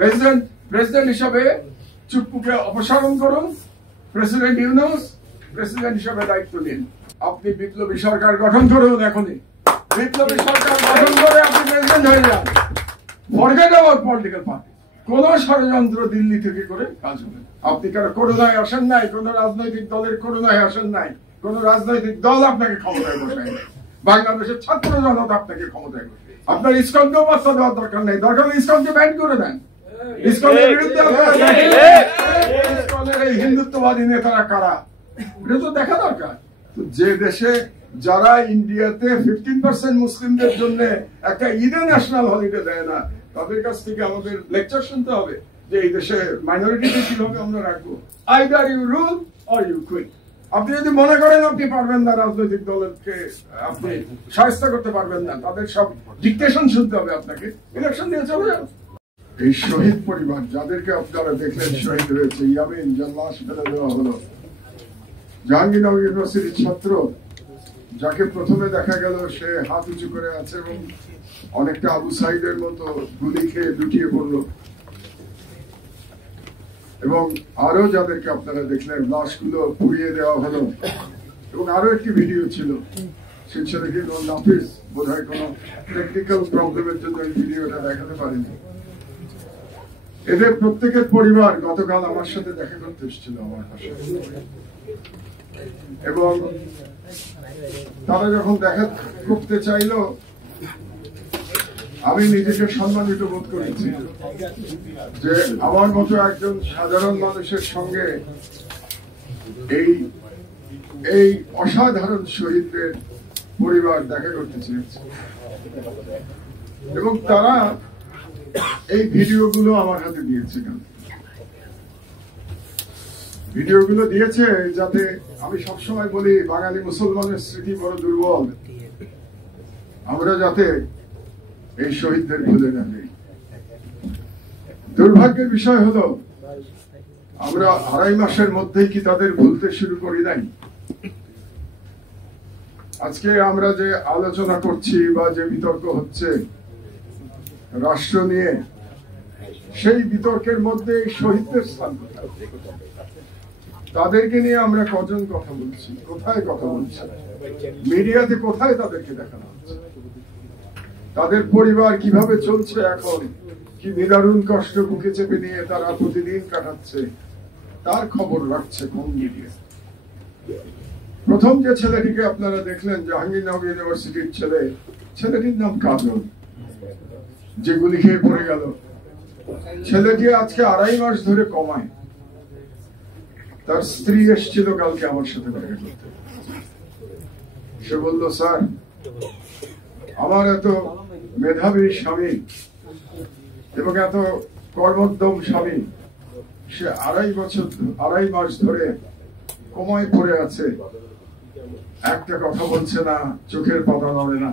President হিসাবে চুপ্পুকে অপসারণ করুন, প্রেসিডেন্ট ইউনূস প্রেসিডেন্ট হিসাবে দায়িত্ব নিন। আপনি বিপ্লবী সরকার গঠন করুন, এখনই বিপ্লবী সরকার গঠন করে আপনি প্রেসিডেন্ট হয়ে যান। Forget about political party. কোন ষড়যন্ত্র দিল্লি থেকে করে কাজ হবে না। আপনি কারো করুণায় আসেন নাই, কোন রাজনৈতিক দলের করুণায় আসেন নাই, কোন রাজনৈতিক দল আপনাকে ক্ষমতায় বসায় নাই। বাংলাদেশের ছাত্র জনতা আপনাকে ক্ষমতায় বসে। আপনার ইসকনকেও বার্তা দেওয়ার দরকার নেই, দরকার ইসকনকে ব্যান করে দেন। ইসকনের বিরুদ্ধে ইসকনের এই হিন্দুত্ববাদী নেতারা কারা, এটা তো দেখা দরকার। যে দেশে যারা ইন্ডিয়াতে 15% মুসলিমদের জন্য একটা ঈদে ন্যাশনাল হলিডে দেয় না, তাদের কাছ থেকে আমাদের লেকচার শুনতে হবে যে এই দেশে মাইনরিটিকে কিভাবে আমরা রাখবো। Either you rule or you quit. আপনি যদি মনে করেন আপনি পারবেন না রাজনৈতিক দলকে আপনি সাহায্য করতে পারবেন না, তাদের সব ডিকটেশন শুনতে হবে আপনাকে, ইলেকশন দিয়ে চলে যান। এই শহীদ পরিবার যাদেরকে আপনারা দেখলেন শহীদ হয়েছে, ইয়ামিন যার লাশ ফেলে দেওয়া হলো, জাহাঙ্গীরনগর ইউনিভার্সিটির ছাত্র যাকে প্রথমে দেখা গেল সে হাত উঁচু করে আছে এবং অনেকটা আবু সাইদের মতো গুলি খেয়ে লুটিয়ে পড়ল, এবং আরো যাদেরকে আপনারা দেখলেন লাশগুলো পুড়িয়ে দেওয়া হলো। এবং আরো একটি ভিডিও ছিল, সে ছেলেকে নাফিস বোধ হয় কোনো টেকনিক্যাল প্রবলেমের জন্য এই ভিডিওটা দেখাতে পারেনি। এদের প্রত্যেকের পরিবার গতকাল আমার সাথে দেখা করতে এসেছিল আমার পাশে, এবং তারা যখন দেখা করতে চাইল আমি নিজেকে সম্মানিত বোধ করেছি যে আমার মতো একজন সাধারণ মানুষের সঙ্গে এই অসাধারণ শহীদদের পরিবার দেখা করতে চেয়েছে, এবং তারা এই ভিডিওগুলো আমার হাতে দিয়েছে। ভিডিওগুলো দিয়েছে যাতে, আমি সবসময় বলি বাঙালি মুসলমানের স্মৃতি বড় দুর্বল, আমরা যাতে এই শহীদদের ভুলে না যাই। দুর্ভাগ্যের বিষয় হলো আমরা 2.5 মাসের মধ্যেই কি তাদের ভুলতে শুরু করি নাই। আজকে আমরা যে আলোচনা করছি বা যে বিতর্ক হচ্ছে রাষ্ট্র নিয়ে, সেই বিতর্কের মধ্যে শহীদদের স্থান কোথায়? তাদেরকে নিয়ে আমরা কজন কথা বলছি, কোথায় কথা বলছি, মিডিয়াতে কোথায় তাদেরকে দেখানো হচ্ছে? তাদের পরিবার কিভাবে চলছে এখন, কি নিদারুণ কষ্ট বুকে চেপে নিয়ে তারা প্রতিদিন কাটাচ্ছে, তার খবর রাখছে কোন মিডিয়া? প্রথম যে ছেলেটিকে আপনারা দেখলেন জাহাঙ্গীরনগর ইউনিভার্সিটির ছেলে, ছেলেটির নাম কাজল, যে গুলি খেয়ে পড়ে গেল, ছেলেটি আজকে 2.5 মাস ধরে কমায়। তার স্ত্রী এসেছিল কালকে আমার সাথে দেখা করতে, সে বলল স্যার আমার এত মেধাবী স্বামী এবং এত কর্মোদ্যম স্বামী, সে 2.5 মাস ধরে কমায় পড়ে আছে, একটা কথা বলছে না, চোখের পাতা নড়ে না,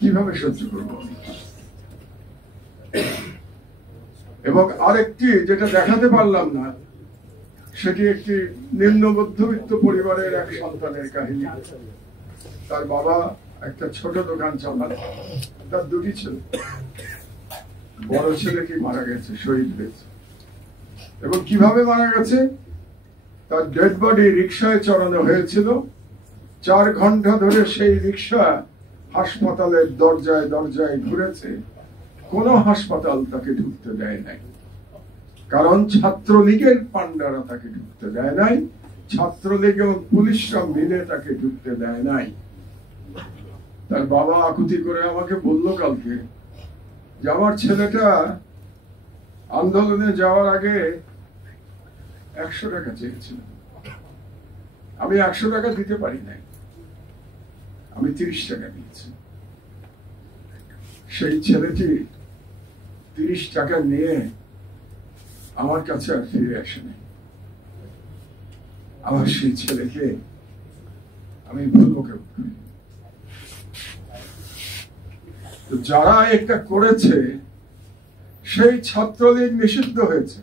কিভাবে সহ্য করবো? এবং আরেকটি যেটা দেখাতে পারলাম না, সেটি একটি নিম্ন মধ্যবিত্ত পরিবারের এক সন্তানের কাহিনী। তার বাবা একটা ছোট দোকান চালান, তার 2টি ছেলে, বড় ছেলেটি মারা গেছে, শহীদ হয়েছে। এবং কিভাবে মারা গেছে? তার ডেড বডি রিক্সায় চড়ানো হয়েছিল, 4 ঘন্টা ধরে সেই রিক্সা হাসপাতালের দরজায় দরজায় ঘুরেছে, কোন হাসপাতাল তাকে ঢুকতে দেয় নাই, কারণ ছাত্রলীগের পান্ডারা তাকে ঢুকতে দেয় নাই, ছাত্রলীগ এবং পুলিশরা মিলে তাকে ঢুকতে দেয় নাই। তার বাবা আকুতি করে আমাকে বলল কালকে যে আমার ছেলেটা আন্দোলনে যাওয়ার আগে 100 টাকা চেয়েছিল, আমি 100 টাকা দিতে পারি নাই, আমি 30 টাকা দিয়েছি। সেই ছেলেটি 30 টাকা নিয়ে আমার কাছে আর ফিরে আসেনি। আমার সেই ছেলেকে আমি ভুলবো কেউ? যারা একটা করেছে সেই ছাত্রলীগ নিষিদ্ধ হয়েছে,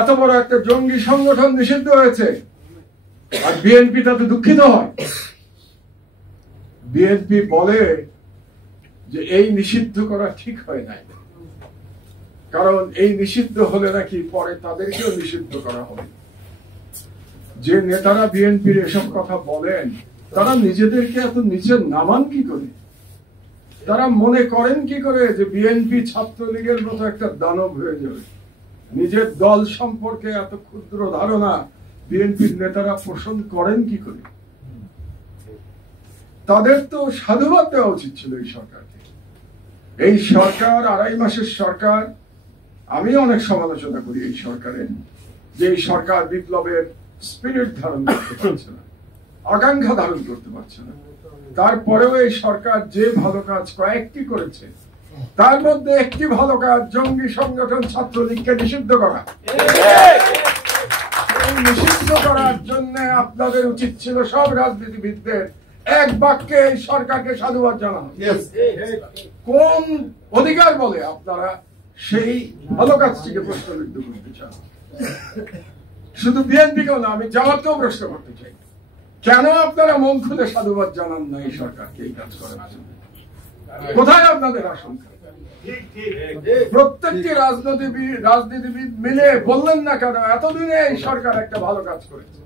এত বড় একটা জঙ্গি সংগঠন নিষিদ্ধ হয়েছে, আর বিএনপি তাতে দুঃখিত হয়। বিএনপি বলে যে এই নিষিদ্ধ করা ঠিক হয় নাই, কারণ এই নিষিদ্ধ হলে নাকি পরে তাদেরকেও নিষিদ্ধ করা হবে। যে নেতারা বিএনপির এসব কথা বলেন তারা নিজেদেরকে এত নিচে নামান কি করে? তারা মনে করেন কি করে যে বিএনপি ছাত্রলীগের মতো একটা দানব হয়ে যাবে? নিজের দল সম্পর্কে এত ক্ষুদ্র ধারণা বিএনপির নেতারা পোষণ করেন কি করে? তাদের তো সাধুবাদ দেওয়া উচিত ছিল এই সরকারকে। এই সরকার 2.5 মাসের সরকার। আমি অনেক সমালোচনা করি এই সরকারের, যে এই সরকার বিপ্লবের স্পিরিট ধারণ করতে পারছে না, আকাঙ্ক্ষা ধারণ করতে পারছে না। তারপরেও এই সরকার যে ভালো কাজ কয়েকটি করেছে, তার মধ্যে একটি ভালো কাজ জঙ্গি সংগঠন ছাত্রলীগকে নিষিদ্ধ করা। নিষিদ্ধ করার জন্য আপনাদের উচিত ছিল সব রাজনীতিবিদদের এক বাক্যে এই সরকারকে সাধুবাদ জানানো। কোন অধিকার বলে আপনারা সেই ভালো কাজটিকে প্রশ্নবিদ্ধ করতে চান? শুধু বিএনপিকেও না, আমি জামাতকেও প্রশ্ন করতে চাই, কেন আপনারা মন খুলে সাধুবাদ জানান না এই সরকারকে এই কাজ করার জন্য? কোথায় আপনাদের আশঙ্কা? প্রত্যেকটি রাজনীতিবিদ মিলে বললেন না কেন এতদিনে এই সরকার একটা ভালো কাজ করেছে?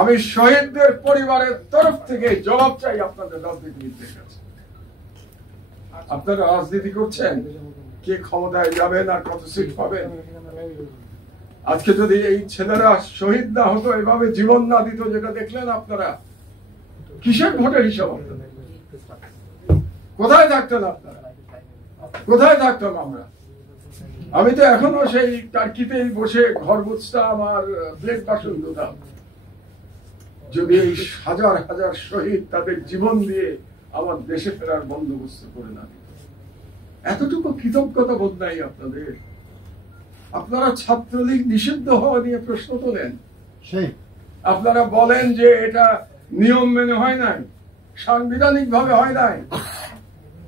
আমি শহীদদের পরিবারের তরফ থেকে জবাব চাই আপনাদের রাজনীতিবিদদের কাছে। আপনারা রাজনীতি করছেন কে ক্ষমতায় যাবেন আর কত সিট পাবেন। আজকে যদি এই ছেলেরা শহীদ না হতো, এভাবে জীবন না দিত, যেটা দেখলেন আপনারা, কিসের ভোটের হিসাব আপনাদের? কোথায় থাকতেন আপনারা? কোথায় থাকতাম আমরা? আমি তো এখনো সেই টার্কিতেই বসে ঘর মুছতাম আর প্লেট বাসন ধুতাম, যদি এই হাজার হাজার শহীদ তাদের জীবন দিয়ে আমার দেশে ফেরার বন্দোবস্ত করে না দিত। এতটুকু কৃতজ্ঞতা বোধ নাই আপনাদের? আপনারা ছাত্রলীগ নিষিদ্ধ হওয়া নিয়ে প্রশ্ন তোলেন, আপনারা বলেন যে এটা নিয়ম মেনে হয় নাই, সাংবিধানিক ভাবে হয় নাই।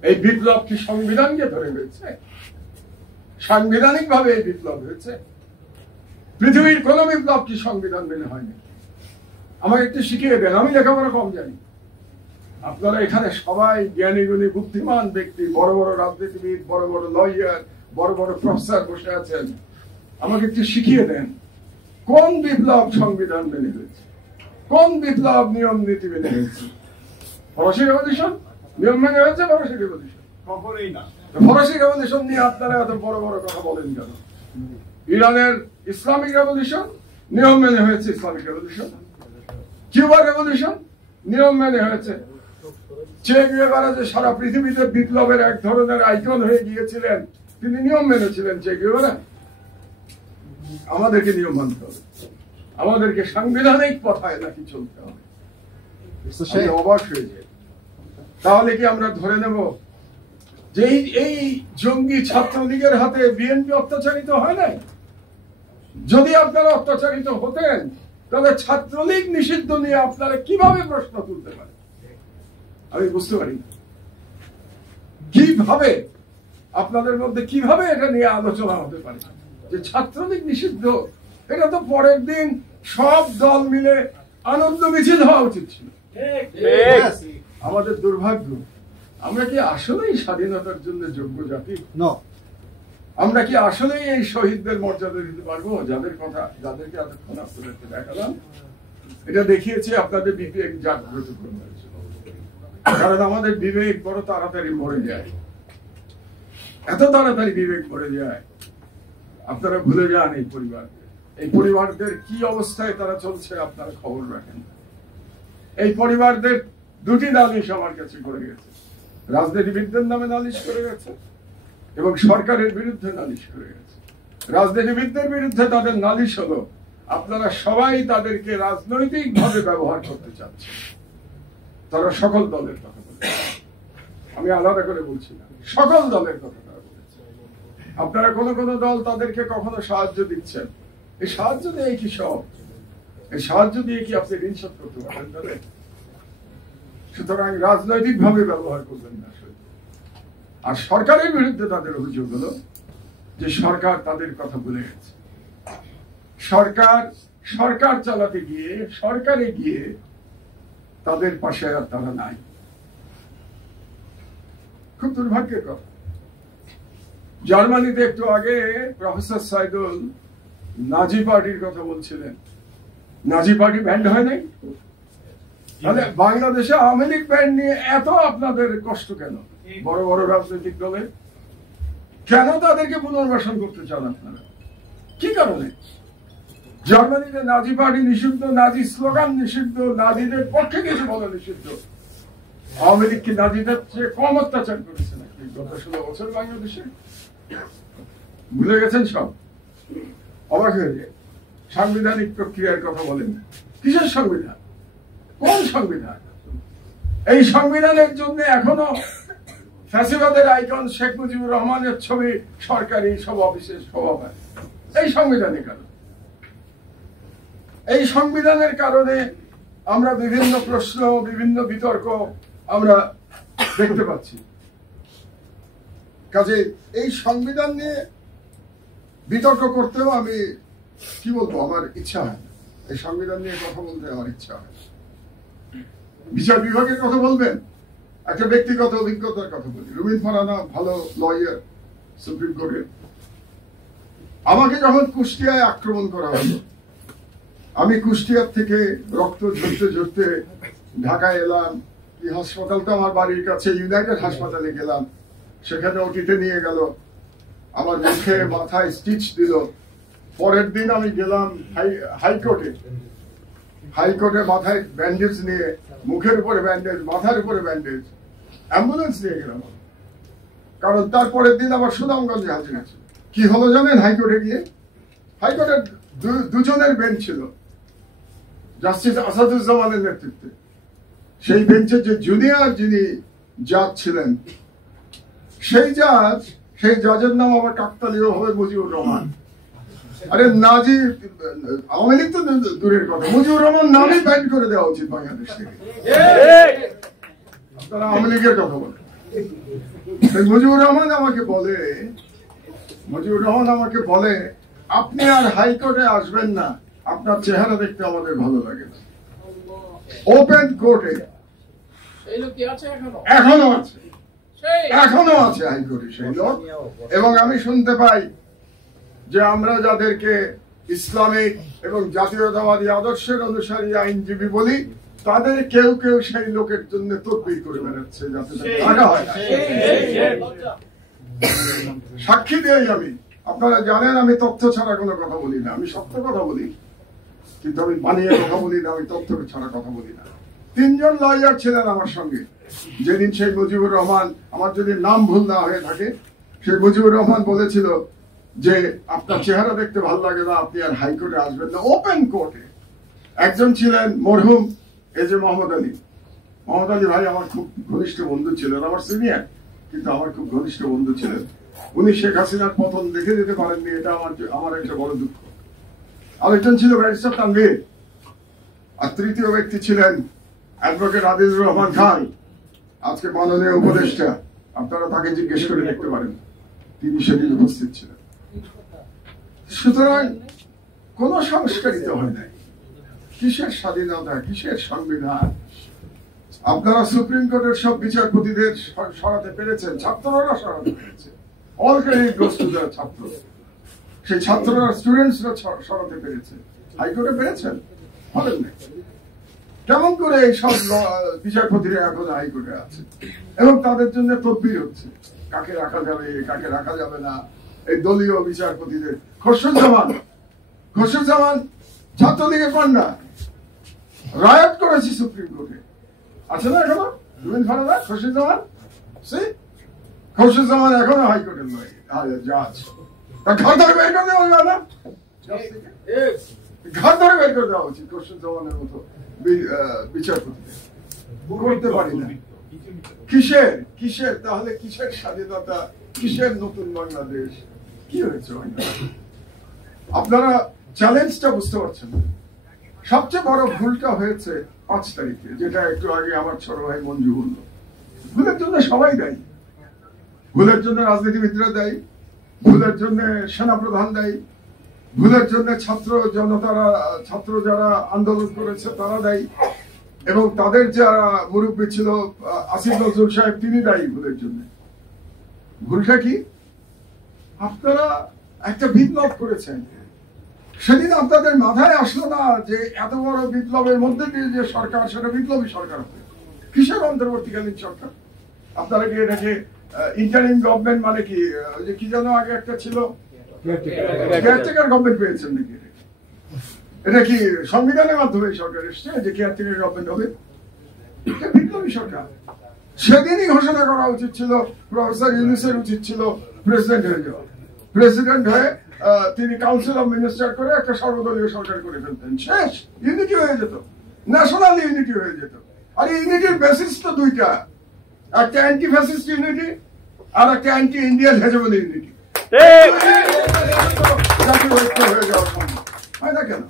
এই বিপ্লব কি সংবিধানকে ধরে হয়েছে? সাংবিধানিক ভাবে এই বিপ্লব হয়েছে? পৃথিবীর কোন বিপ্লব কি সংবিধান মেনে হয়নি? আমাকে একটু শিখিয়ে দেন, আমি লেখাপড়া কম জানি। আপনারা এখানে সবাই জ্ঞানী গুণী বুদ্ধিমান ব্যক্তি, বড় বড় রাজনীতিবিদ, বড় বড় লয়ার, বড় বড় প্রফেসর বসে আছেন। আমাকে একটু শিখিয়ে দেন, কোন বিপ্লব সংবিধান মেনে হয়েছে? কোন বিপ্লব নিয়ম নীতি মেনে হয়েছে? ফরাসি রেভলিউশন নিয়ম মেনে হয়েছে? ফরাসি রেভলিউশন কখনোই না। ফরাসি রেভলিউশন নিয়ে আপনারা এত বড় বড় কথা বলেন কেন? ইরানের ইসলামিক রেভলিউশন নিয়ম মেনে হয়েছে, ইসলামিক রেভলিউশন। কিউবার রেভলিউশন নিয়ম মেনে হয়েছে। চে গুয়েভারা যে সারা পৃথিবীতে বিপ্লবের এক ধরনের আইকন হয়ে গিয়েছিলেন, তিনি নিয়ম মেনেছিলেন। চে গুয়েভারা। আমাদেরকে নিয়ম মানতে হবে, আমাদেরকে সাংবিধানিক পথায় নাকি চলতে হবে। অবাক হয়ে যায়। তাহলে কি আমরা ধরে নেব যে এই জঙ্গি ছাত্রলীগের হাতে বিএনপি অত্যাচারিত হয় নাই? যদি আপনারা অত্যাচারিত হতেন, তাহলে ছাত্রলীগ নিষিদ্ধ নিয়ে আপনারা কিভাবে প্রশ্ন তুলতে পারেন? আমি বুঝতে পারি কিভাবে আপনাদের মধ্যে কিভাবে এটা নিয়ে আলোচনা হতে পারে যে ছাত্রলীগ নিষিদ্ধ। এটা তো পরের দিন সব দল মিলে আনন্দ মিছিল হওয়া উচিত ছিল। আমাদের দুর্ভাগ্য, আমরা কি আসলেই স্বাধীনতার জন্য যোগ্য জাতি? আমরা কি আসলেই এই শহীদদের মর্যাদা দিতে পারবো যাদেরকে এতক্ষণ আপনাদেরকে দেখালাম? এটা দেখিয়েছে আপনাদের বিবেক জাগ্রত করতে হয়েছে। কারণ আমাদের বিবেক বড় তাড়াতাড়ি মরে যায়, এত তাড়াতাড়ি বিবেক মরে যায়। আপনারা ভুলে যান এই পরিবারদের কি অবস্থায় তারা চলছে, আপনারা খবর রাখেন। এই পরিবারদের দুটি নালিশ আমার কাছে করে গেছে, রাজনীতিবিদদের নামে নালিশ করে গেছে এবং সরকারের বিরুদ্ধে নালিশ করে গেছে। রাজনীতিবিদদের বিরুদ্ধে তাদের নালিশ হলো আপনারা সবাই তাদেরকে রাজনৈতিক ভাবে ব্যবহার করতে চাচ্ছেন। তারা সকল দলের কথা বলেছে, আমি আলাদা করে বলছি না, সকল দলের কথা তারা বলেছে। আপনারা কোন কোন দল তাদেরকে কখনো সাহায্য দিচ্ছেন, এই সাহায্য দিয়ে কি সব? এই সাহায্য দিয়ে কি আপনি ঋণ শোধ করতে পারেন তাদের? সুতরাং রাজনৈতিক ভাবে ব্যবহার করবেন না। আর সরকারের বিরুদ্ধে তাদের অভিযোগ হলো যে সরকার তাদের কথা ভুলে গেছে। সরকার চালাতে গিয়ে, সরকারে গিয়ে তাদের পাশে আর তারা নাই। খুব দুর্ভাগ্যের কথা। জার্মানিতে একটু আগে প্রফেসর সাইদুল নাজি পার্টির কথা বলছিলেন, নাজি পার্টি ব্যান্ড হয় নাই? তাহলে বাংলাদেশে আওয়ামী লীগ ব্যান্ড নিয়ে এত আপনাদের কষ্ট কেন? বড় বড় রাজনৈতিক দলের কেন তাদেরকে পুনর্বাসন করতে চান আপনারা? কি কারণে? জার্মানিতে নাজি পার্টি নিষিদ্ধ, নাজি স্লোগান নিষিদ্ধ, নাজিদের পক্ষে কিছু বলা নিষিদ্ধ। আওয়ামী লীগ কি নাজিদের চেয়ে কম অত্যাচার করেছে নাকি গত 16 বছর বাংলাদেশে? ভুলে গেছেন সব? অবাক হয়ে যায়। সাংবিধানিক প্রক্রিয়ার কথা বলেন, কিসের সংবিধান? কোন সংবিধান? এই সংবিধানের জন্য এখনো ফ্যাসিবাদের আইকন শেখ মুজিবুর রহমানের ছবি সরকারি সব অফিসে শোভা পায়। এই সংবিধানের কারণে, এই সংবিধানের কারণে আমরা বিভিন্ন প্রশ্ন, বিভিন্ন বিতর্ক আমরা দেখতে পাচ্ছি। কাজে এই সংবিধান নিয়ে বিতর্ক করতেও আমি কি বলবো, আমার ইচ্ছা হয় না। এই সংবিধান নিয়ে কথা বলতে আমার ইচ্ছা হয়। বিচার বিভাগের কথা বলবেন, একটা ব্যক্তিগত অভিজ্ঞতার কথা বলি। রুমিন ফারহানা ভালো লয়ার, সুপ্রিম কোর্টের। আমাকে যখন কুষ্টিয়ায় আক্রমণ করা হলো, আমি কুষ্টিয়ার থেকে রক্ত ঝরতে ঝরতে ঢাকায় এলাম। এই হাসপাতালটা আমার বাড়ির কাছে, ইউনাইটেড হাসপাতালে গেলাম। সেখানে ওটিতে নিয়ে গেল, আমার মুখে মাথায় স্টিচ দিল। পরের দিন আমি গেলাম হাইকোর্টে। হাইকোর্টে মাথায় ব্যান্ডেজ নিয়ে, মুখের উপরে ব্যান্ডেজ, মাথার উপরে ব্যান্ডেজ, অ্যাম্বুলেন্স নিয়ে গেলাম। কারণ তারপরের দিন আবার সুনামগঞ্জে হাজির আছে। কি হলো জানেন? হাইকোর্টে গিয়ে, হাইকোর্টের দুজনের বেঞ্চ ছিল, জাস্টিস আসাদুজ্জামানের নেতৃত্বে। সেই বেঞ্চে যে জুনিয়র যিনি জাজ ছিলেন, সেই জাজের নাম আবার কাকতালীয় হবে মুজিবুর রহমান। আরে নাজি, আওয়ামী লীগ তো দূরের কথা, মুজিবুর রহমান নামই ব্যান করে দেওয়া উচিত বাংলাদেশ থেকে। আপনারা আওয়ামী লীগের কথা বলেন। মুজিবুর রহমান আমাকে বলে আপনি আর হাইকোর্টে আসবেন না, আপনার চেহারা দেখতে আমাদের ভালো লাগে না। ওপেন কোর্টে এখনো আছে হাইকোর্টে সেই লোক। এবং আমি শুনতে পাই যে আমরা যাদেরকে ইসলামিক এবং জাতীয়তাবাদী আদর্শের অনুসারী আইনজীবী বলি, তাদের কেউ কেউ সেই লোকের জন্য তদবির করে বেড়াচ্ছে যাতে টাকা হয়। সাক্ষী দিয়েই আমি, আপনারা জানেন আমি তথ্য ছাড়া কোনো কথা বলি না। আমি সত্য কথা বলি, কিন্তু আমি বানিয়ে কথা বলি না, আমি তথ্য ছাড়া কথা বলি না। 3 জন লয়ার ছিলেন আমার সঙ্গে যেদিন সেই মুজিবুর রহমান, আমার যদি নাম ভুল না হয়ে থাকে, সেই মুজিবুর রহমান বলেছিল যে আপনার চেহারা দেখতে ভালো লাগে না, আপনি আর হাইকোর্টে আসবেন না। ওপেন কোর্টে একজন ছিলেন মরহুম এজে মোহাম্মদ আলী। মোহাম্মদ আলী ভাই আমার খুব ঘনিষ্ঠ বন্ধু ছিলেন, আমার সিনিয়র, কিন্তু আমার খুব ঘনিষ্ঠ বন্ধু ছিলেন। উনি শেখ হাসিনার পতন দেখে যেতে পারেননি, এটা আমার একটা বড় দুঃখ। আরেকজন ছিল ব্যারিস্টার তানভীর, আর তৃতীয় ব্যক্তি ছিলেন অ্যাডভোকেট আদিলুর রহমান খান, আজকে মাননীয় উপদেষ্টা। আপনারা তাকে জিজ্ঞেস করে দেখতে পারেন, তিনি সেদিন উপস্থিত ছিলেন। সুতরাং কোন সংস্কারিত হয় নাই। কিসের স্বাধীনতা, কিসের সংবিধান? আপনারা সুপ্রিম কোর্টের সব বিচারপতিদের সরাতে পেরেছেন, ছাত্ররা সরাতে পেরেছে। All credit goes to the ছাত্র। সেই ছাত্ররা, স্টুডেন্টসরা সরাতে পেরেছে। হাইকোর্টে পেরেছেন? বলেন না। কেমন করে এই সব বিচারপতিরা এখন হাইকোর্টে আছে এবং তাদের জন্য তদবির হচ্ছে, কাকে রাখা যাবে, কাকে রাখা যাবে না। এই দলীয় বিচারপতিদের, খসরুজ্জামান ছাত্রলীগের কন্যা, রায়ট করেছে সুপ্রিম কোর্টে, আছে না এখনো? রুমিন ফারহানা, খসরুজ্জামান এখনো হাইকোর্টের জাজ। ঘর ধরে বের করে দেওয়া যাবে না? ঘর ধরে বের করে দেওয়া উচিত খসরুজ্জামানের মতো বিচারপতিদের। করতে পারি না। কিসের তাহলে কিসের স্বাধীনতা, কিসের নতুন বাংলাদেশ? কি হয়েছে? আপনারা চ্যালেঞ্জটা বুঝতে পারছেন না। সবচেয়ে বড় ভুলটা হয়েছে 5 তারিখে, যেটা একটু আগে আমার ছোট ভাই মঞ্জু বলল। ভুলের জন্য সবাই দায়ী। ভুলের জন্য রাজনীতিবিদরা দায়ী, ভুলের জন্য সেনাপ্রধান দায়ী, ভুলের জন্য ছাত্র যারা আন্দোলন করেছে তারা দায়ী, এবং তাদের যারা মুরব্বী ছিল আসিফ নজরুল সাহেব, তিনি দায়ী ভুলের জন্য। ভুলটা কি? আপনারা একটা বিপ্লব করেছেন, সেদিন আপনাদের মাথায় আসলো না যে এত বড় বিপ্লবের মধ্যে দিয়ে যে সরকার, সেটা বিপ্লবী সরকার হবে। কিসের অন্তর্বর্তীকালীন সরকার? আপনারা কি এটাকে ইন্টারিম গভর্নমেন্ট মানে কি, যে কি যেন আগে একটা ছিল, কেয়ারটেকার গভর্নমেন্ট পেয়েছেন নাকি? এটা কি সংবিধানের মাধ্যমে সরকার এসছে যে কেয়ারটেকার গভর্নমেন্ট হবে? এটা বিপ্লবী সরকার। সেদিনই ঘোষণা করা উচিত ছিল, প্রফেসর ইউনূসের উচিত ছিল প্রেসিডেন্ট হয়ে যাওয়া। প্রেসিডেন্ট হয়ে তিনি কাউন্সিল অফ মিনিস্টার করে একটা সর্বদলীয় সরকার করে ফেলতেন, শেষ, ইউনিটি হয়ে যেত, ন্যাশনাল ইউনিটি হয়ে যেত। আর ইউনিটির বেসিস তো দুইটা, একটা অ্যান্টি ফ্যাসিস্ট ইউনিটি আর একটা অ্যান্টি ইন্ডিয়ান হেজেমনি ইউনিটি। হয়ে যাওয়া সম্ভব হয় না কেন?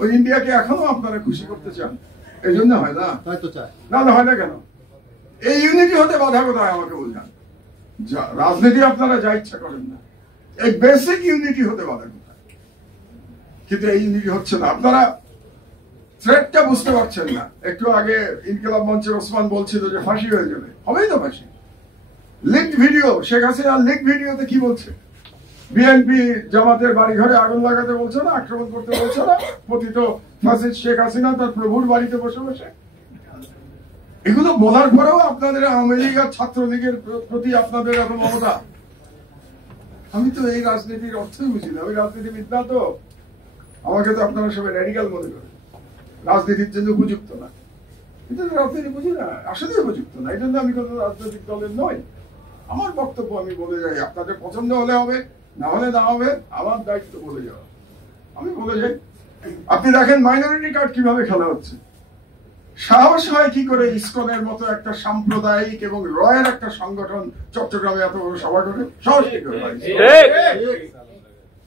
ওই ইন্ডিয়াকে এখনো আপনারা খুশি করতে চান, এই জন্য হয় না, না হয় না কেন? এই ইউনিটি হতে বাধা কোথায় আমাকে বোঝান। রাজনীতি আপনারা যা ইচ্ছা করেন না, এই বেসিক ইউনিটি হতে বাধা কোথায়? কিন্তু এই ইউনিটি হচ্ছে না, আপনারা থ্রেটটা বুঝতে পারছেন না। একটু আগে ইনকিলাব মঞ্চের ওসমান বলছিল যে ফাঁসি হয়ে যাবে, হবেই তো ফাঁসি। লিঙ্ক ভিডিও, শেখ হাসিনার লিঙ্ক ভিডিওতে কি বলছে? বিএনপি জামাতের বাড়ি ঘরে আগুন লাগাতে বলছে না, আক্রমণ করতে বলছে না, পতিত ফ্যাসিস্ট শেখ হাসিনা তার প্রভুর বাড়িতে বসে বসে। এগুলো বলার পরেও আপনাদের আওয়ামী লীগ আর ছাত্রলীগের প্রতি আপনাদের এত মমতা। আমি তো এই রাজনীতির অর্থই বুঝি না, আমি রাজনীতিবিদ না, তো আমাকে তো আপনারা সবাই রেডিক্যাল মনে করেন, রাজনীতির জন্য উপযুক্ত না। কিন্তু রাজনীতি বুঝি না, আসলে উপযুক্ত না, এই জন্য আমি কোনো রাজনৈতিক দলের নই। আমার বক্তব্য আমি বলে যাই, আপনাদের পছন্দ হলে হবে, না হলে না হবে, আমার দায়িত্ব বলে যাওয়া, আমি বলে যাই। আপনি দেখেন মাইনরিটি কার্ড কিভাবে খেলা হচ্ছে। সাহস হয় কি করে ইসকনের মতো একটা সাম্প্রদায়িক এবং রয়ের একটা সংগঠন চট্টগ্রামে এত বড় সভা করে? সাহস কি করে?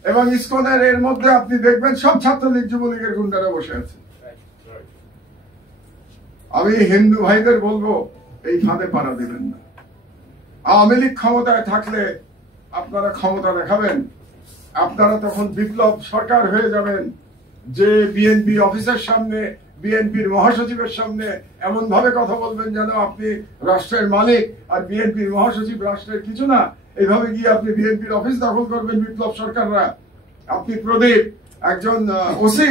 এবং ইসকনের এর মধ্যে আপনি দেখবেন সব ছাত্রলীগ যুবলীগের গুন্ডারা বসে আছে। আমি হিন্দু ভাইদের বলবো, এই ফাঁদে পাড়া দেবেন না। আওয়ামী লীগ ক্ষমতায় থাকলে আপনারা ক্ষমতা দেখাবেন, আপনারা তখন বিপ্লব সরকার হয়ে যাবেন, যে বিএনপি অফিসের সামনে, বিএনপির মহাসচিবের সামনে এমন ভাবে কথা বলবেন যেন আপনি রাষ্ট্রের মালিক, আর বিএনপির মহাসচিব রাষ্ট্রের কিছু না। এইভাবে গিয়ে আপনি বিএনপির অফিস দখল করবেন বিপ্লব সরকাররা। আপনি প্রদীপ একজন ওসি,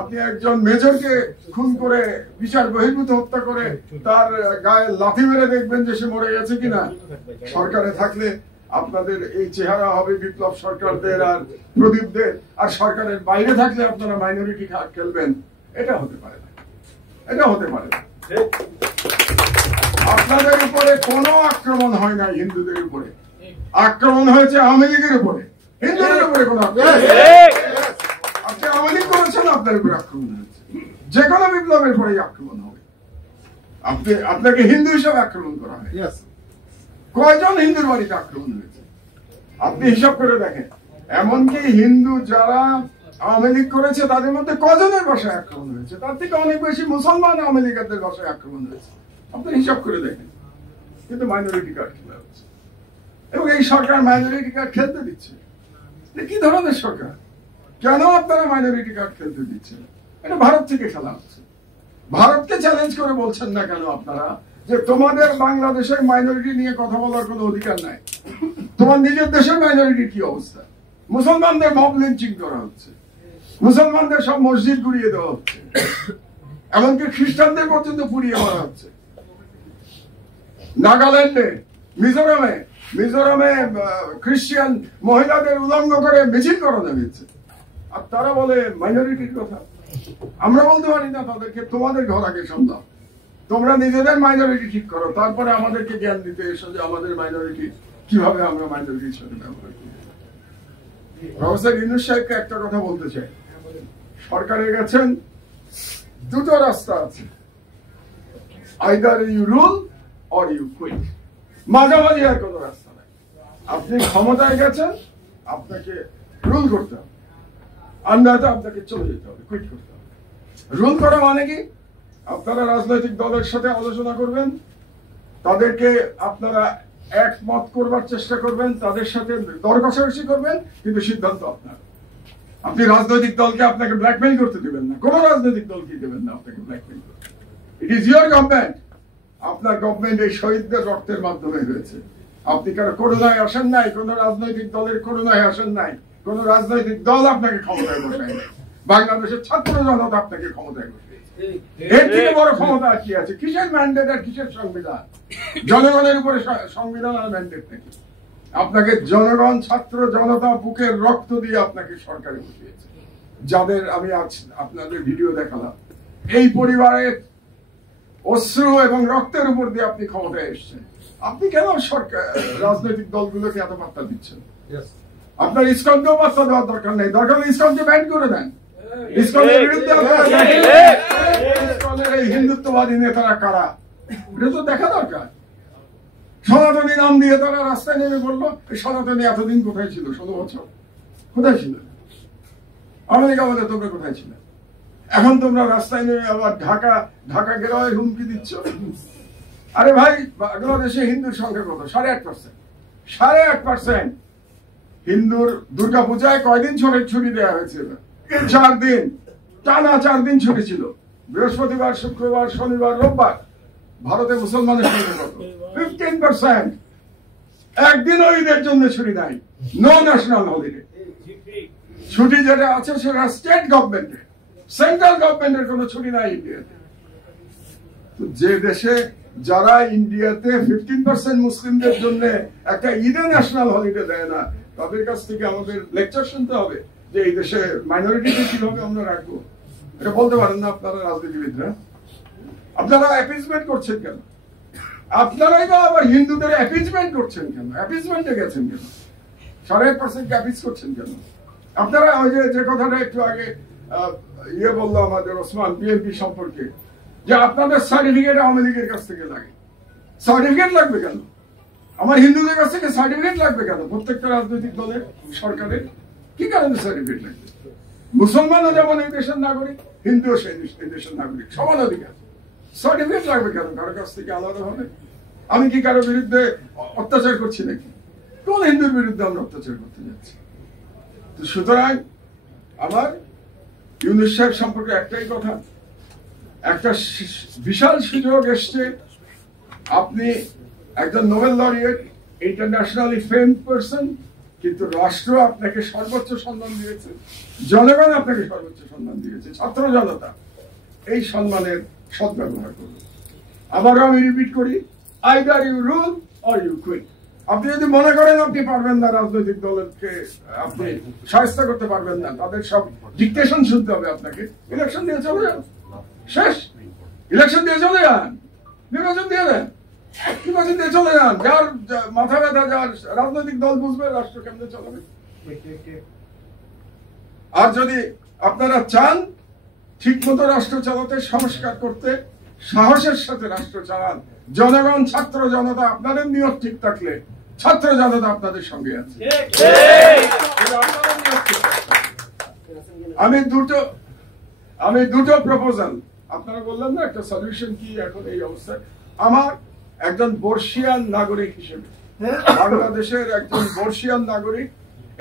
আপনি একজন মেজরকে খুন করে, বিচার বহির্ভূত হত্যা করে তার গায়ে লাথি মেরে দেখবেন যে সে মরে গেছে কিনা। সরকারে থাকলে আপনাদের এই চেহারা হবে বিপ্লব সরকারদের আর প্রদীপদের, আর সরকারের বাইরে থাকলে আপনারা মাইনরিটি কার্ড খেলবেন। এটা হতে পারে না, এটা হতে পারে না। আপনাদের উপরে কোনো আক্রমণ হয় না, হিন্দুদের উপরে আক্রমণ হয়েছে আওয়ামী লীগের উপরে, হিন্দুদের উপরে কোনো আপনি আওয়ামী লীগ করেছেন, আপনার উপরে আক্রমণ হয়েছে। যে কোনো বিপ্লবের পরেই আক্রমণ হবে। আপনাকে হিন্দু হিসাবে আক্রমণ করা হয়। কয়জন হিন্দুর বাড়িতে আক্রমণ হয়েছে আপনি হিসাব করে দেখেন। এমনকি হিন্দু যারা আওয়ামী লীগ করেছে তাদের মধ্যে কজনের বাসায় আক্রমণ হয়েছে? তার থেকে অনেক বেশি মুসলমান আওয়ামী লীগের বাসায় আক্রমণ হয়েছে। আপনি হিসাব করে দেখেন। কিন্তু মাইনরিটি কার্ড খেলা হচ্ছে, এবং এই সরকার মাইনরিটি কার্ড খেলতে দিচ্ছে। কি ধরনের সরকার? কেন আপনারা মাইনরিটি কার্ড খেলতে দিচ্ছেন? এটা ভারত থেকে খেলা হচ্ছে। ভারতকে চ্যালেঞ্জ করে বলছেন না কেন আপনারা যে তোমাদের বাংলাদেশের মাইনরিটি নিয়ে কথা বলার কোনো অধিকার নাই? তোমার নিজের দেশের মাইনরিটির কি অবস্থা? মুসলমানদের মব লিঞ্চিং করা হচ্ছে, মুসলমানদের সব মসজিদ গুড়িয়ে দেওয়া হচ্ছে, এমনকি খ্রিস্টানদের পর্যন্ত পুড়িয়ে মারা হচ্ছে। নাগাল্যান্ডে, মিজোরামে খ্রিস্টান মহিলাদের উলঙ্গ করে মিছিল করানো হয়েছে, আর তারা বলে মাইনরিটির কথা। আমরা বলতে পারি না তাদেরকে তোমাদের ঘর আগে সামলাও, তোমরা নিজেদের মাইনরিটি ঠিক করো, তারপরে আমাদেরকে জ্ঞান দিতে এসো যে আমাদের মাইনরিটি কিভাবে আমরা মাইনরিটির সাথে ব্যবহার করি। প্রফেসর ইউনূস সাহেবকে একটা কথা বলতে চাই, সরকারে গেছেন, দুটো রাস্তা আছে, either you rule or you quit, মাঝামাঝি আর কোনো রাস্তা নাই। আপনি ক্ষমতায় গেছেন, আপনাকে রুল করতে হবে, আর নয়তো আপনাকে চলে যেতে হবে, কুইট করতে হবে। রুল করা মানে কি? আপনারা রাজনৈতিক দলের সাথে আলোচনা করবেন, তাদেরকে আপনারা একমত করবার চেষ্টা করবেন, তাদের সাথে দর কষাকষি করবেন, কিন্তু সিদ্ধান্ত আপনার। আপনি রাজনৈতিক দলকে আপনাকে ব্ল্যাকমেইল করতে দেবেন না, কোন রাজনৈতিক দলকে দেবেন না আপনাকে ব্ল্যাকমেইল করতে। It is your government. আপনার গভর্নমেন্ট এই শহীদদের রক্তের মাধ্যমে হয়েছে, আপনি কারো করুণায় আসেন নাই, কোন রাজনৈতিক দলের করুণায় আসেন নাই, কোন রাজনৈতিক দল আপনাকে ক্ষমতায় বসায় নাই, বাংলাদেশের ছাত্র জনতা আপনাকে ক্ষমতায় বসিয়েছে। এর থেকে বড় ক্ষমতা কি আছে? কিসের ম্যান্ডেট আর কিসের সংবিধান? জনগণের উপরে সংবিধান আর ম্যান্ডেট নাকি? আপনাকে জনগণ, ছাত্র জনতা বুকের রক্ত দিয়ে আপনাকে সরকারে বসিয়েছে। যাদের আমি আজ আপনাদের ভিডিও দেখালাম, এই পরিবারের অশ্রু এবং রক্তের উপর দিয়ে আপনি ক্ষমতায় এসেছেন। আপনি কেন সরকার রাজনৈতিক দলগুলোকে এত পাত্তা দিচ্ছেন? আপনার ইসকনকেও পাত্তা দেওয়ার দরকার নেই, দরকার হলে ইসকনকে ব্যান করে দেন। ইসকনের বিরুদ্ধে ইসকনের এই হিন্দুত্ববাদী নেতারা কারা, এটা তো দেখা দরকার। সনাতনী নাম দিয়ে তারা রাস্তায় নেমে বললো, এই সনাতনী এতদিন কোথায় ছিল? 16 বছর কোথায় ছিল? আমেরিকা বলে তোমরা কোথায় ছিল? এখন তোমরা রাস্তায় নেমে আবার ঢাকা ঘেরাওয়ের হুমকি দিচ্ছ। আরে ভাই, বাংলাদেশে হিন্দুর সংখ্যা কত? 8.5%। 8.5%। হিন্দুর দুর্গা পূজায় কয়দিন ছুটি দেওয়া হয়েছিল? 4 দিন, টানা 4 দিন ছুটি ছিল। বৃহস্পতিবার, শুক্রবার, শনিবার, রোববার। ভারতে মুসলমানের সংখ্যা কত? 15%। একদিনও ঈদের জন্য ছুটি নাই, নো ন্যাশনাল হলিডে। ছুটি যেটা আছে সেটা স্টেট গভর্নমেন্টের, সেন্ট্রাল গভর্নমেন্টের কোনো ছুটি নাই ইন্ডিয়াতে। যে দেশে যারা ইন্ডিয়াতে 15% মুসলিমদের জন্য একটা ঈদে ন্যাশনাল হলিডে দেয় না, তাদের কাছ থেকে আমাদের লেকচার শুনতে হবে যে এই দেশে মাইনরিটিকে কিভাবে আমরা রাখবো। এটা বলতে পারেন না আপনারা রাজনীতিবিদরা? আপনারা অ্যাপিজমেন্ট করছেন কেন? আপনারাই বা আবার হিন্দুদের অ্যাপিজমেন্ট করছেন কেন? অ্যাপিজমেন্টে গেছেন কেন? 8.5% অ্যাপিজ করছেন কেন? আপনারা ওই যে কথাটা একটু আগে বললো আমাদের ওসমান বিএনপি সম্পর্কে, যে আপনাদের সার্টিফিকেট আওয়ামী লীগের কাছ থেকে লাগে। সার্টিফিকেট লাগবে কেন? আমার হিন্দুদের কাছ থেকে সার্টিফিকেট লাগবে কেন? প্রত্যেকটা রাজনৈতিক দলের, সরকারের কি কারণে সার্টিফিকেট লাগবে? মুসলমানও যেমন এই দেশের নাগরিক, হিন্দুও সেই দেশের নাগরিক, সমান অধিকার। সার্টিফিকেট লাগবে কেন কারোর কাছ থেকে আলাদা ভাবে? আমি কি কারোর বিরুদ্ধে অত্যাচার করছি নাকি? কোন হিন্দুর বিরুদ্ধে আমরা অত্যাচার করতে যাচ্ছি? সুতরাং আমার ইউনূস সাহেব সম্পর্কে একটাই কথা, একটা বিশাল সুযোগ এসছে। আপনি একজন Nobel laureate, internationally famed person, কিন্তু রাষ্ট্র আপনাকে সর্বোচ্চ সম্মান দিয়েছে, জনগণ আপনাকে সর্বোচ্চ সম্মান দিয়েছে, ছাত্র জনতা। এই সম্মানের সদ্ব্যবহার করুন। আবারও আমি রিপিট করি, either you rule or you quit. আপনি যদি মনে করেন আপনি পারবেন না, রাজনৈতিক দলকে আপনি সাহায্য করতে পারবেন না, তাদের সব ডিকটেশন শুনতে হবে আপনাকে, ইলেকশন দিয়ে চলে যান। শেষ, ইলেকশন দিয়ে চলে যান, নির্বাচন দিয়ে দেন, নির্বাচন দিয়ে চলে যান। যার মাথা ব্যথা, যার রাজনৈতিক দল বুঝবে রাষ্ট্র কেমনে চলাবে। আর যদি আপনারা চান ঠিক মতো রাষ্ট্র চালাতে, সংস্কার করতে, সাহসের সাথে রাষ্ট্র চালান। জনগণ, ছাত্র জনতা, আপনাদের নিয়ত ঠিক থাকলে ছাত্র জনতা আপনাদের সঙ্গে আছে। আমি দুটো প্রপোজাল, আপনারা বললেন না একটা সলিউশন কি এখন এই অবস্থায়। আমার একজন বর্ষিয়ান নাগরিক হিসেবে, বাংলাদেশের একজন বর্ষিয়ান নাগরিক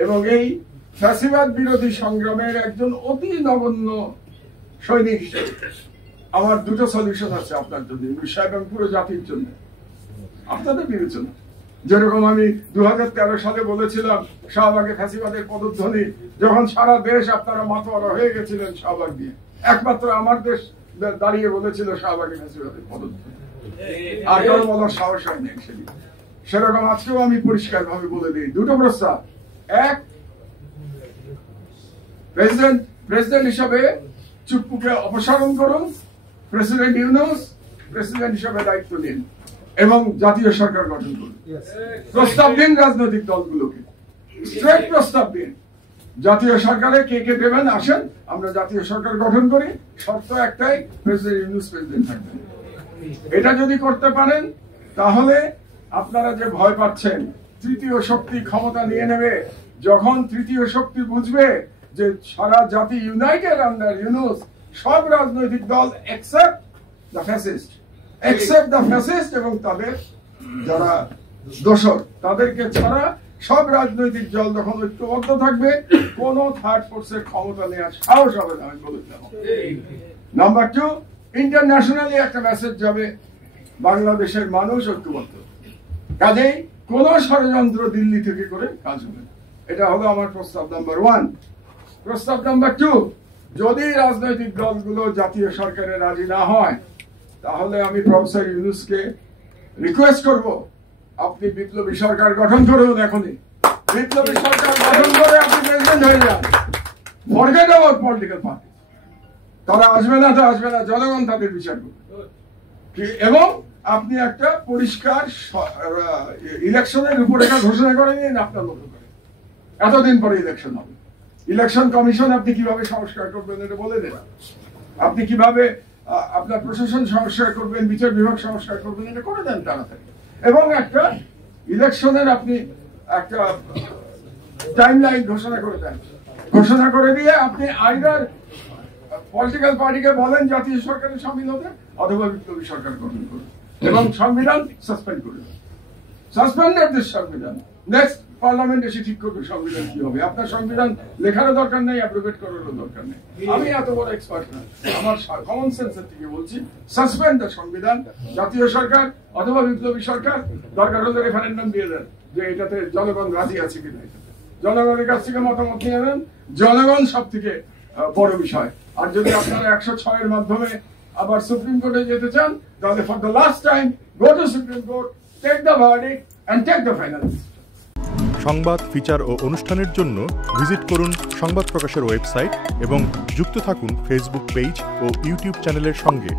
এবং এই ফ্যাসিবাদ বিরোধী সংগ্রামের একজন অতি নগণ্য সৈনিক হিসেবে আমার দুটো সলিউশন আছে আপনার জন্য, সাহেব এবং পুরো জাতির জন্য, আপনাদের বিবেচনা। যেরকম আমি 2013 সালে বলেছিলাম শাহবাগে ফ্যাসিবাদের পদধ্বনি, যখন সারা দেশ আপনারা মাতোয়ারা হয়ে গেছিলেন শাহবাগ দিয়ে, একমাত্র আমার দেশ দাঁড়িয়ে বলেছিল শাহবাগে ফ্যাসিবাদের পদধ্বনি, আর কারো বলার সাহস হয়নি সেদিন। সেরকম আজকেও আমি পরিষ্কার ভাবে বলে দিই, দুটো প্রস্তাব। এক, প্রেসিডেন্ট হিসাবে চুপ্পুকে অপসারণ করুন, প্রেসিডেন্ট ইউনূস প্রেসিডেন্ট হিসাবে দায়িত্ব নিন এবং জাতীয় সরকার গঠন করুন। প্রস্তাব দিন রাজনৈতিক দলগুলোকে, স্ট্রেট প্রস্তাব দিন। জাতীয় সরকারে কে কে দেবেন আসেন, আমরা জাতীয় সরকার গঠন করি, শর্ত একটাই, প্রেসিডেন্ট ইউনূস প্রেসিডেন্ট থাকবেন। এটা যদি করতে পারেন তাহলে আপনারা যে ভয় পাচ্ছেন তৃতীয় শক্তি ক্ষমতা নিয়ে নেবে, যখন তৃতীয় শক্তি বুঝবে যে সারা জাতি ইউনাইটেড আন্ডার ইউনূস, সব রাজনৈতিক দল এক্সেপ্ট দ্য ফ্যাসিস্ট এবং তাদের যারা দোসর, তাদেরকে ছাড়া সব রাজনৈতিক দল যখন ঐক্যবদ্ধ থাকবে, কোন থার্ড ফোর্সের ক্ষমতা নেওয়ার সাহস হবে না, আমি বলেছিলাম। নাম্বার 2, ইন্টারন্যাশনালি একটা মেসেজ যাবে, বাংলাদেশের মানুষ ঐক্যবদ্ধ। কাজেই কোন ষড়যন্ত্র দিল্লি থেকে করে কাজ হবে না। এটা হলো আমার প্রস্তাব নাম্বার 1। প্রস্তাব নাম্বার 2, যদি রাজনৈতিক দলগুলো জাতীয় সরকারে রাজি না হয়, তাহলে আমি প্রফেসর ইউনূসকে রিকোয়েস্ট করব, আপনি বিপ্লবী সরকার গঠন করুন। এখনই বিপ্লবী সরকার গঠন করে আপনি প্রেসিডেন্ট হয়ে যান। Forget about political party. তারা আসবে না তো আসবে না, জনগণ তাদের বিচার করবে। এবং আপনি একটা পরিষ্কার ইলেকশনের রূপরেখা ঘোষণা করে নিন আপনার মতো করে। এতদিন পরে ইলেকশন হবে, ইলেকশন কমিশন আপনি কিভাবে সংস্কার করবেন এটা বলে দেন। আপনি কিভাবে আপনার প্রশাসন সংস্কার করবেন, বিচার বিভাগ সংস্কার করবেন, এটা করে দেন তাড়াতাড়ি। এবং একটা ইলেকশনের আপনি একটা টাইমলাইন ঘোষণা করে দেন। ঘোষণা করে দিয়ে আপনি আইদার পলিটিক্যাল পার্টিকে বলেন জাতীয় সরকারে সামিল হতে, অথবা বিপ্লবী সরকার গঠন করুন এবং সংবিধান সাসপেন্ড করে দেন। সাসপেন্ডেড দিস সংবিধান। নেক্সট পার্লামেন্ট এসে ঠিক করবে সংবিধান কি হবে। আপনার সংবিধান লেখারও দরকার নেই, অ্যাপ্রোভেট করারও দরকার নেই। আমি এত বড় এক্সপার্ট না, আমার কমন সেন্সের থেকে বলছি, সাসপেন্ড দ্য সংবিধান। জাতীয় সরকার অথবা বিপ্লবী সরকার দরকার হলে রেফারেন্ডাম দিয়ে দেন যে এটাতে জনগণ রাজি আছে কিনা। জনগণের কাছ থেকে মতামত নিয়ে নেন, জনগণ সব থেকে বড় বিষয়। আর যদি আপনারা 106 এর মাধ্যমে আবার সুপ্রিম কোর্টে যেতে চান, তাহলে for the last time go to supreme court, take the verdict and take the final decision. সংবাদ, ফিচার ও অনুষ্ঠানের জন্য ভিজিট করুন সংবাদ প্রকাশের ওয়েবসাইট এবং যুক্ত থাকুন ফেসবুক পেজ ও ইউটিউব চ্যানেলের সঙ্গে।